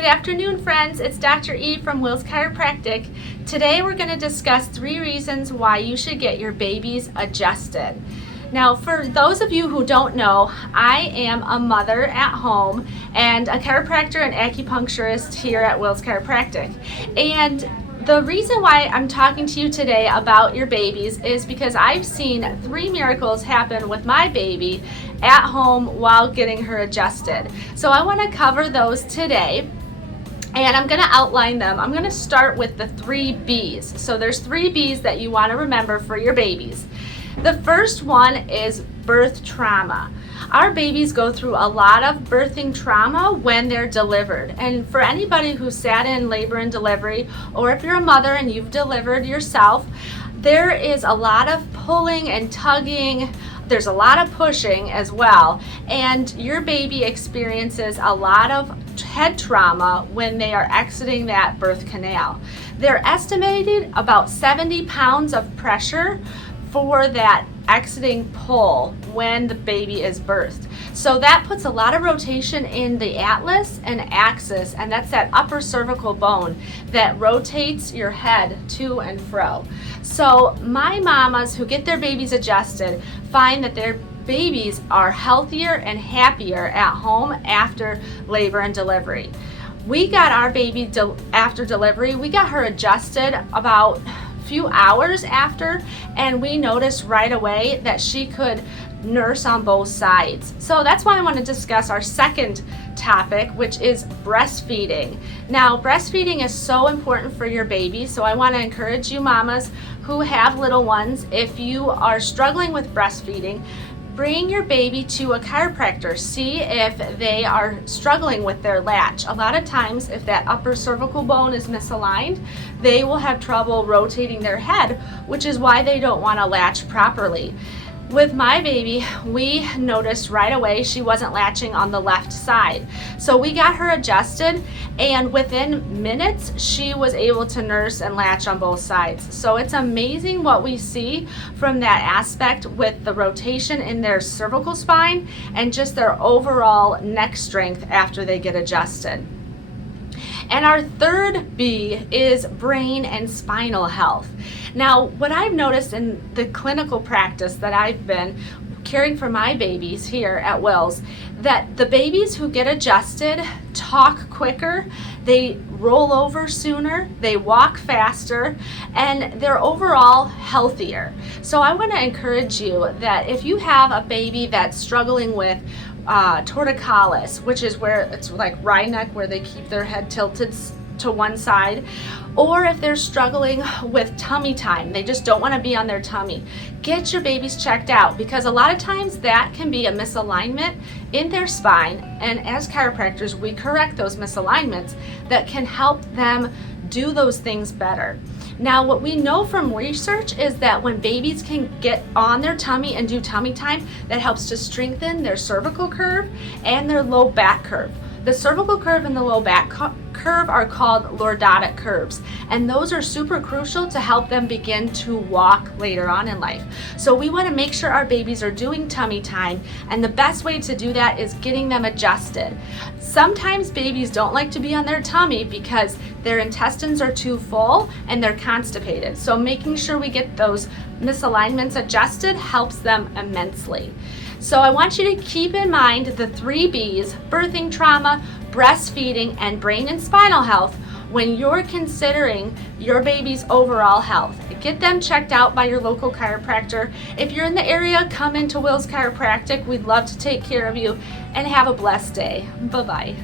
Good afternoon, friends. It's Dr. E from Will's Chiropractic. Today we're going to discuss 3 reasons why you should get your babies adjusted. Now, for those of you who don't know, I am a mother at home and a chiropractor and acupuncturist here at Will's Chiropractic. And the reason why I'm talking to you today about your babies is because I've seen 3 miracles happen with my baby at home while getting her adjusted. So I want to cover those today. And I'm going to outline them. I'm going to start with the 3 B's. So there's 3 B's that you want to remember for your babies. The first one is birth trauma. Our babies go through a lot of birthing trauma when they're delivered. And for anybody who sat in labor and delivery, or if you're a mother and you've delivered yourself, there is a lot of pulling and tugging. There's a lot of pushing as well, and your baby experiences a lot of head trauma when they are exiting that birth canal. They're estimated about 70 pounds of pressure for that exiting pull when the baby is birthed. So that puts a lot of rotation in the atlas and axis, and that's that upper cervical bone that rotates your head to and fro. So my mamas who get their babies adjusted find that their babies are healthier and happier at home after labor and delivery. We got our baby after delivery, we got her adjusted about few hours after, and we noticed right away that she could nurse on both sides. So that's why I want to discuss our second topic, which is breastfeeding. Now, breastfeeding is so important for your baby, so I want to encourage you mamas who have little ones, if you are struggling with breastfeeding, bring your baby to a chiropractor. See if they are struggling with their latch. A lot of times, if that upper cervical bone is misaligned, they will have trouble rotating their head, which is why they don't want to latch properly. With my baby, we noticed right away she wasn't latching on the left side. So we got her adjusted, and within minutes, she was able to nurse and latch on both sides. So it's amazing what we see from that aspect with the rotation in their cervical spine and just their overall neck strength after they get adjusted. And our third B is brain and spinal health. Now, what I've noticed in the clinical practice that I've been caring for my babies here at Will's, that the babies who get adjusted talk quicker, they roll over sooner, they walk faster, and they're overall healthier. So I want to encourage you that if you have a baby that's struggling with torticollis, which is where it's like wry neck, where they keep their head tilted to one side, or if they're struggling with tummy time, they just don't want to be on their tummy, get your babies checked out, because a lot of times that can be a misalignment in their spine, and as chiropractors we correct those misalignments that can help them do those things better. Now, what we know from research is that when babies can get on their tummy and do tummy time, that helps to strengthen their cervical curve and their low back curve. The cervical curve and the low back curve are called lordotic curves, and those are super crucial to help them begin to walk later on in life. So we want to make sure our babies are doing tummy time, and the best way to do that is getting them adjusted. Sometimes babies don't like to be on their tummy because their intestines are too full and they're constipated. So making sure we get those misalignments adjusted helps them immensely. So I want you to keep in mind the 3 B's: birthing trauma, breastfeeding, and brain and spinal health when you're considering your baby's overall health. Get them checked out by your local chiropractor. If you're in the area, come into Will's Chiropractic. We'd love to take care of you, and have a blessed day. Bye-bye.